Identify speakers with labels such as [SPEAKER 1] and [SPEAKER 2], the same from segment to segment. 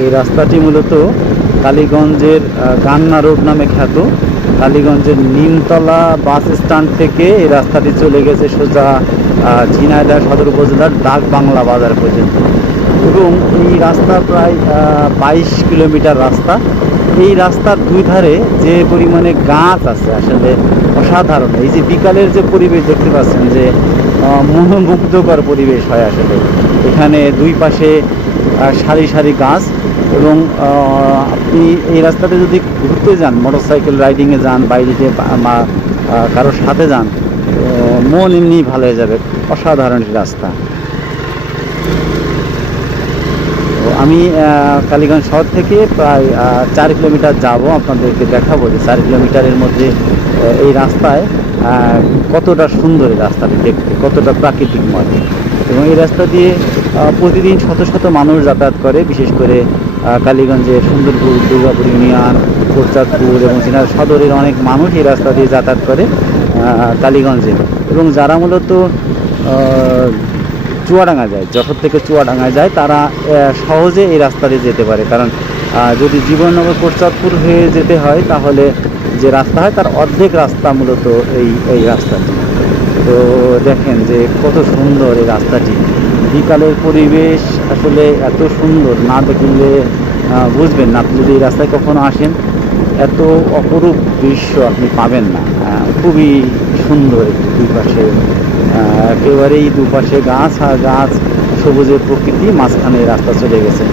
[SPEAKER 1] এই রাস্তাটি মূলত কালীগঞ্জের গান্না রোড নামে খ্যাত। কালীগঞ্জের নিমতলা বাস স্ট্যান্ড থেকে এই রাস্তাটি চলে গেছে সোজা ঝিনাইদহ সদর উপজেলার ডাক বাংলা বাজার পর্যন্ত। এবং এই রাস্তা প্রায় বাইশ কিলোমিটার রাস্তা। এই রাস্তার দুই ধারে যে পরিমাণে গাছ আছে, আসলে অসাধারণ। এই যে বিকালের যে পরিবেশ দেখতে পাচ্ছেন যে মনোমুগ্ধকর পরিবেশ হয় আসলে। এখানে দুই পাশে সারি সারি গাছ। এবং আপনি এই রাস্তাতে যদি ঘুরতে যান মোটর সাইকেল রাইডিংয়ে যান, বাইরে বা কারোর সাথে যান মন এমনি ভালো হয়ে যাবে, অসাধারণ রাস্তা। আমি কালীগঞ্জ শহর থেকে প্রায় চার কিলোমিটার যাব, আপনাদেরকে দেখাবো যে চার কিলোমিটারের মধ্যে এই রাস্তায় কতটা সুন্দর এই রাস্তাটি দেখতে, কতটা প্রাকৃতিক প্রাকৃতিকময় এবং এই রাস্তা দিয়ে প্রতিদিন শত শত মানুষ যাতায়াত করে, বিশেষ করে কালীগঞ্জের সুন্দরপুর, দুর্গাপুর ইউনিয়ন কোরচাঁদপুর এবং সিনার সদরের অনেক মানুষ এই রাস্তা দিয়ে যাতায়াত করে কালীগঞ্জে। এবং যারা মূলত চুয়াডাঙ্গা যায়, যশোর থেকে চুয়াডাঙ্গা যায়, তারা সহজে এই রাস্তা দিয়ে যেতে পারে। কারণ যদি জীবননগর কোটচাঁদপুর হয়ে যেতে হয়, তাহলে যে রাস্তা হয়, তার অর্ধেক রাস্তা মূলত এই এই রাস্তাটি। তো দেখেন যে কত সুন্দর এই রাস্তাটি। বিকালের পরিবেশ আসলে এত সুন্দর, না দেখলে বুঝবেন না আপনি যদি এই রাস্তায় কখনো আসেন, এত অপরূপ দৃশ্য আপনি পাবেন না। খুবই সুন্দর একটি দুই পাশে একেবারেই দুপাশে গাছ আর গাছ, সবুজের প্রকৃতি, মাঝখানে রাস্তা চলে গেছে।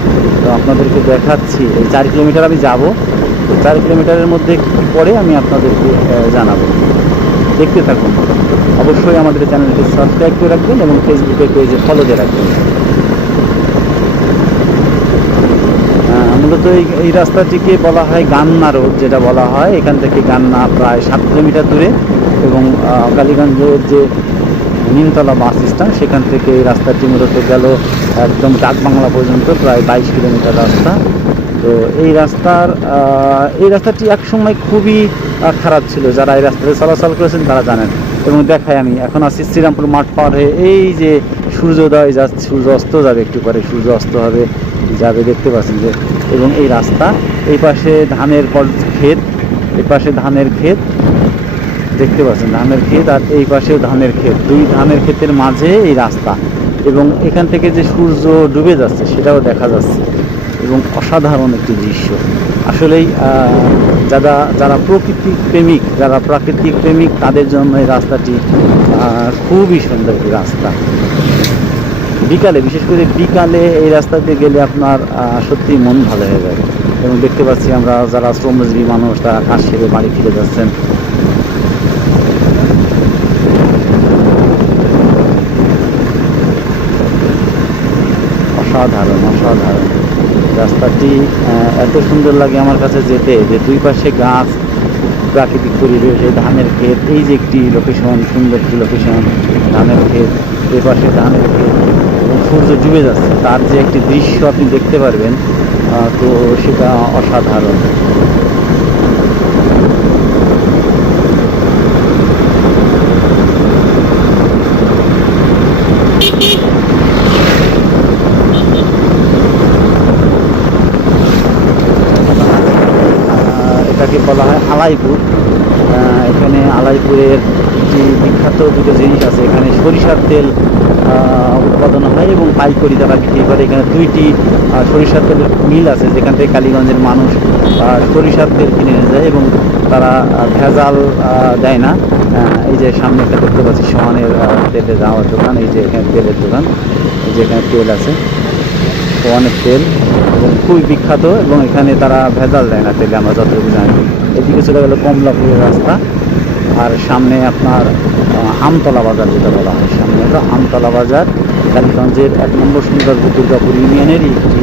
[SPEAKER 1] তো আপনাদেরকে দেখাচ্ছি, এই চার কিলোমিটার আমি যাব, তো চার কিলোমিটারের মধ্যে পরে আমি আপনাদেরকে জানাব। দেখতে থাকুন। অবশ্যই আমাদের চ্যানেলটি সাবস্ক্রাইব করে রাখবেন এবং ফেসবুকে পেজে ফলো দিয়ে রাখবেন। মূলত এই রাস্তাটিকে বলা হয় গান্না রোড যেটা বলা হয়। এখান থেকে গান্না প্রায় সাত কিলোমিটার দূরে এবং কালীগঞ্জের যে নিমতলা বাস স্ট্যান্ড, সেখান থেকে এই রাস্তাটি মূলত গেল একদম ডাকবাংলা পর্যন্ত, প্রায় বাইশ কিলোমিটার রাস্তা। তো এই রাস্তার এই রাস্তাটি একসময় খুবই খারাপ ছিল। যারা এই রাস্তাতে চলাচল করেছেন তারা জানেন। এবং দেখাই আমি, এখন আছি শ্রীরামপুর মাঠ পার হয়ে এই যে সূর্যোদয় যাচ্ছে, সূর্য অস্ত যাবে একটু পরে, সূর্য অস্ত হবে, যাবে, দেখতে পাচ্ছেন যে, এবং এই রাস্তা, এই পাশে ধানের কল- ক্ষেত, এই পাশে ধানের ক্ষেত, দেখতে পাচ্ছেন ধানের ক্ষেত আর এই পাশেও ধানের ক্ষেত, দুই ধানের ক্ষেতের মাঝে এই রাস্তা, এবং এখান থেকে যে সূর্য ডুবে যাচ্ছে সেটাও দেখা যাচ্ছে, এবং অসাধারণ একটি দৃশ্য। আসলেই যারা যারা প্রকৃতিক প্রেমিক, যারা প্রাকৃতিক প্রেমিক, তাদের জন্য এই রাস্তাটি খুবই সুন্দর একটি রাস্তা। বিকালে, বিশেষ করে বিকালে এই রাস্তা দিয়ে গেলে আপনার সত্যি মন ভালো হয়ে যাবে এবং দেখতে পাচ্ছি আমরা যারা শ্রমজীবী মানুষ, তারা কাজ সেরে বাড়ি ফিরে যাচ্ছেন। অসাধারণ অসাধারণ। রাস্তাটি এত সুন্দর লাগে আমার কাছে যেতে, যে দুই পাশে গাছ, প্রাকৃতিক পরিবেশ ধানের ক্ষেত, এই যে একটি লোকেশন সুন্দর একটি লোকেশন ধানের ক্ষেত এই পাশে ধানের ক্ষেত সূর্য ডুবে যাচ্ছে। তার যে একটি দৃশ্য আপনি দেখতে পারবেন তো সেটা অসাধারণ। এটাকে বলা হয় আলাইপুর। এখানে আলাইপুরের যে বিখ্যাত দুটো জিনিস আছে। এখানে সরিষার তেল উৎপাদন হয় এবং পাইকারি তারা বিক্রি করে। এখানে দুইটি সরিষার তেলের মিল আছে। যেখান থেকে কালীগঞ্জের মানুষ সরিষার তেল কিনে নিয়ে যায় এবং তারা ভেজাল দেয় না। এই যে সামনে একটা দেখতে পাচ্ছি সমানের তেলের যাওয়ার দোকান। এই যে এখানে তেলের দোকান। এই যে এখানে তেল আছে। অনেক তেল এবং খুবই বিখ্যাত এবং এখানে তারা ভেজাল দেয় না তেলে, আমরা যতটুকু জানি। এদিকে চলে গেল কমলাপুরের রাস্তা আর সামনে আপনার আমতলা বাজার যেটা বলা হয়। সামনে হলো আমতলা বাজার। কালীগঞ্জের এক নম্বর সুন্দরপুর দুর্গাপুর ইউনিয়নেরই একটি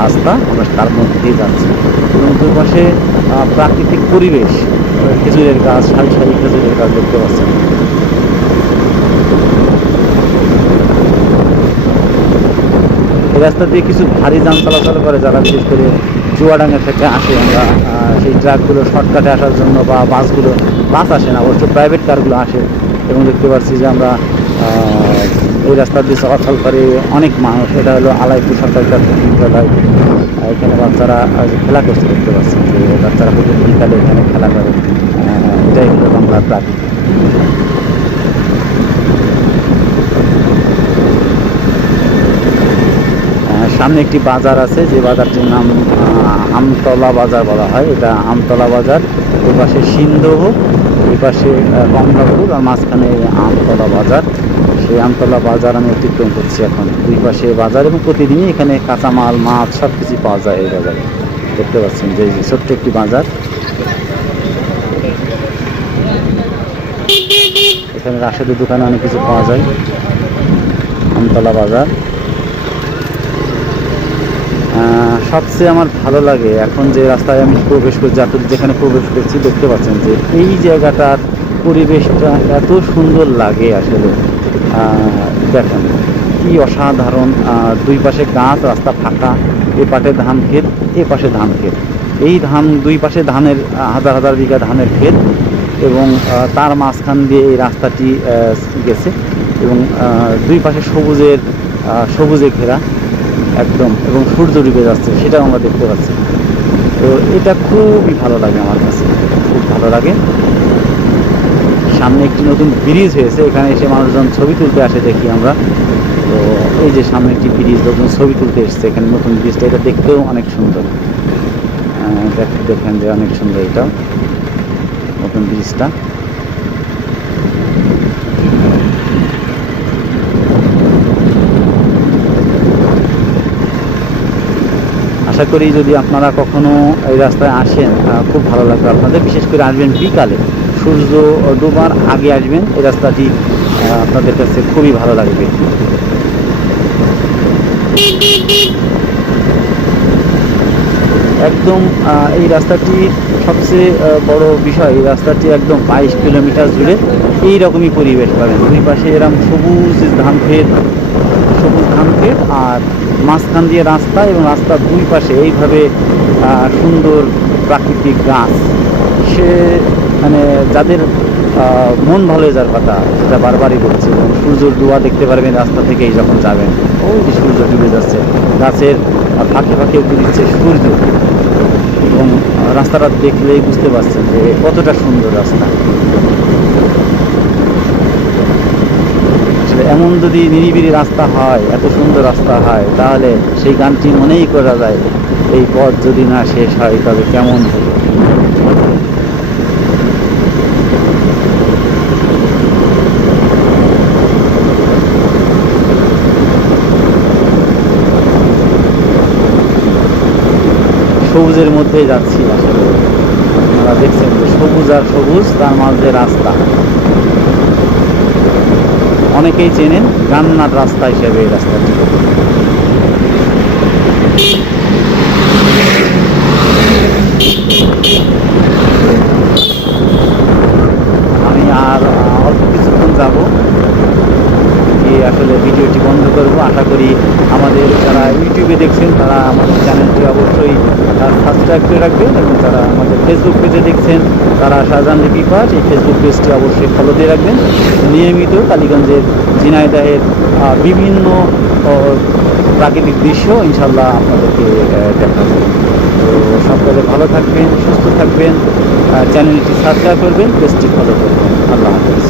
[SPEAKER 1] রাস্তা। আমরা তার মধ্যে দিয়ে যাচ্ছি। এবং দুপাশে প্রাকৃতিক পরিবেশ, খেজুরের গাছ সারি সারি খেজুরের গাছ দেখতে পাচ্ছেন। রাস্তা দিয়ে কিছু ভারী যান চলাচল করে যারা, বিশেষ করে চুয়াডাঙ্গা থেকে আসে আমরা সেই ট্রাকগুলো শর্টকাটে আসার জন্য বা বাসগুলো, বাস আসে না, অবশ্য প্রাইভেট কারগুলো আসে। এবং দেখতে পাচ্ছি যে আমরা এই রাস্তা দিয়ে চলাচল করে অনেক মানুষ। এটা হলো আলাইপুর সরকারি বিদ্যালয়। এখানে বাচ্চারা খেলা করছে দেখতে পাচ্ছেন যে বাচ্চারা প্রতি বিকালে এখানে খেলা করে। এটাই হলো বাংলার প্রাকৃতিক। সামনে একটি বাজার আছে, যে বাজারটির নাম আমতলা বাজার বলা হয়। এটা আমতলা বাজার। ওই পাশে সিন্ধহ ওই পাশে কমলাপুর আর মাঝখানে আমতলা বাজার। সেই আমতলা বাজার আমি অতিক্রম করছি এখন। দুই পাশে বাজার এবং প্রতিদিনই এখানে কাঁচামাল, মাছ সব কিছু পাওয়া যায় এই বাজারে। দেখতে পাচ্ছেন যে ছোট্ট একটি বাজার। এখানে রাশেদের দোকানে অনেক কিছু পাওয়া যায়। আমতলা বাজার। সবচেয়ে আমার ভালো লাগে এখন যে রাস্তায় আমি প্রবেশ করছি, যাত্রী যেখানে প্রবেশ করছি, দেখতে পাচ্ছেন যে এই জায়গাটার পরিবেশটা এত সুন্দর লাগে আসলে। দেখেন কি অসাধারণ দুই পাশে গাছ, রাস্তা ফাঁকা, এ পাশে ধান ক্ষেত, এ পাশে ধান ক্ষেত। এই ধান, দুই পাশে ধানের হাজার হাজার বিঘা ধানের ক্ষেত এবং তার মাঝখান দিয়ে এই রাস্তাটি গেছে এবং দুই পাশে সবুজের সবুজে ঘেরা। একদম, এবং সূর্য ডুবে যাচ্ছে, সেটাও আমরা দেখতে পাচ্ছি। তো এটা খুবই ভালো লাগে আমার কাছে, খুব ভালো লাগে। সামনে একটি নতুন ব্রিজ হয়েছে, এখানে এসে মানুষজন ছবি তুলতে আসে দেখি আমরা। তো এই যে সামনে একটি ব্রিজ, লোকজন ছবি তুলতে এসছে, এখানে নতুন ব্রিজটা, এটা দেখতেও অনেক সুন্দর। দেখেন যে অনেক সুন্দর এটা, নতুন ব্রিজটা। আশা করি যদি আপনারা কখনো এই রাস্তায় আসেন খুব ভালো লাগবে আপনাদের। বিশেষ করে আসবেন বিকালে। সূর্য ডোবার আগে আসবেন, এই রাস্তাটি আপনাদের কাছে খুবই ভালো লাগবে। একদম এই রাস্তাটি সবচেয়ে বড় বিষয়, এই রাস্তাটি একদম বাইশ কিলোমিটার জুড়ে এই রকমই পরিবেশ পাবেন। দুই পাশে এরকম সবুজ ধান ক্ষেত, সবুজ ধান ক্ষেত আর মাঝখান দিয়ে রাস্তা এবং রাস্তার দুই পাশে এইভাবে সুন্দর প্রাকৃতিক গাছ। সে মানে যাদের মন ভালো হয়ে যাওয়ার কথা, সেটা বারবারই বলছে। এবং সূর্যর দোয়া দেখতে পারবেন রাস্তা থেকেই যখন যাবেন, ওই সূর্য ডুবে যাচ্ছে। গাছের ফাঁকে ফাঁকে উঠে দিচ্ছে সূর্য। এবং রাস্তাটা দেখলেই বুঝতে পারছেন যে কতটা সুন্দর রাস্তা। এমন যদি নিরিবিলি রাস্তা হয়, এত সুন্দর রাস্তা হয়, তাহলে সেই গানটি মনেই করা যায়, এই পথ যদি না শেষ হয়, তবে কেমন হবে? সবুজের মধ্যে যাচ্ছি। আসলে আপনারা দেখছেন যে সবুজ আর সবুজ, তার মাঝে রাস্তা। অনেকেই চেনেন গান্নার রাস্তা হিসেবে এই রাস্তাটি। আমি আর অল্প কিছুক্ষণ যাব। আসলে ভিডিওটি বন্ধ করব। আশা করি আমাদের যারা ইউটিউবে দেখছেন, তারা আমাদের চ্যানেলটি অবশ্যই সাবস্ক্রাইব করে রাখবেন এবং যারা আমাদের ফেসবুক পেজে দেখছেন, তারা শাহজাহান লিপি পাস এই ফেসবুক পেজটি অবশ্যই ফলো দিয়ে রাখবেন। নিয়মিত কালীগঞ্জের ঝিনাইদাহের বিভিন্ন প্রাকৃতিক দৃশ্য ইনশাল্লাহ আপনাদেরকে দেখাবো। তো সকলে ভালো থাকবেন, সুস্থ থাকবেন চ্যানেলটি সাবস্ক্রাইব করবেন, পেজটি ফলো করবেন। আল্লাহ হাফিজ।